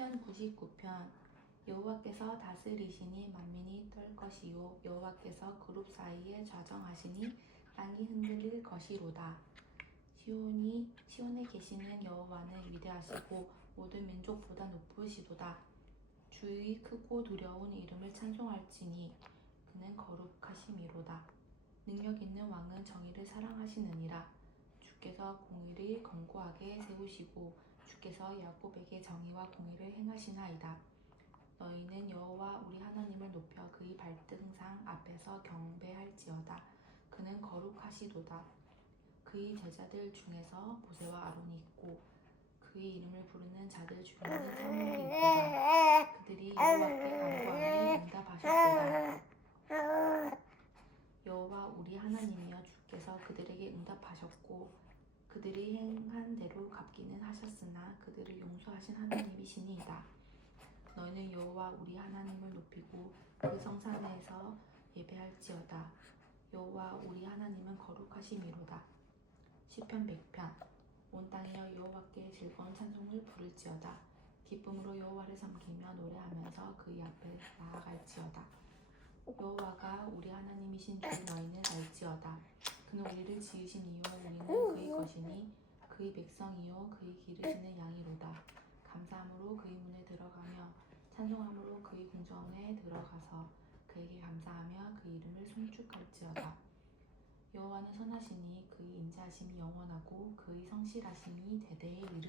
시편 99편 여호와께서 다스리시니 만민이 떨 것이요 여호와께서 그룹 사이에 좌정하시니 땅이 흔들릴 것이로다. 시온이 시온에 계시는 여호와는 위대하시고 모든 민족보다 높으시도다. 주의 크고 두려운 이름을 찬송할지니 그는 거룩하심이로다. 능력 있는 왕은 정의를 사랑하시느니라. 주께서 공의를 견고하게 세우시고 주께서 야곱에게 정의와 공의를 행하시나이다. 너희는 여호와 우리 하나님을 높여 그의 발등상 앞에서 경배할지어다. 그는 거룩하시도다. 그의 제자들 중에서 모세와 아론이 있고 그의 이름을 부르는 자들 중에는 사무엘이 있도다. 그들이 여호와께 간구하니 응답하셨도다. 여호와 우리 하나님이여 주께서 그들에게 응답하셨고 그들이 행한 대로 갚기는 하셨으나 그들을 용서하신 하나님이시니이다. 너희는 여호와 우리 하나님을 높이고 그 성산에서 예배할지어다. 여호와 우리 하나님은 거룩하심이로다. 시편 100편 온 땅이여 여호와께 즐거운 찬송을 부를지어다. 기쁨으로 여호와를 섬기며 노래하면서 그의 앞에 나아갈지어다. 여호와가 우리 하나님이신 줄 너희는 알지어다. 그는 우리를 지으신 이요 우리는 그의 것이니 그의 백성이요 그의 기르시는 양이로다. 감사함으로 그의 문에 들어가며 찬송함으로 그의 궁정에 들어가서 그에게 감사하며 그 이름을 송축할지어다. 여호와는 선하시니 그의 인자하심이 영원하고 그의 성실하심이 대대에. 아멘.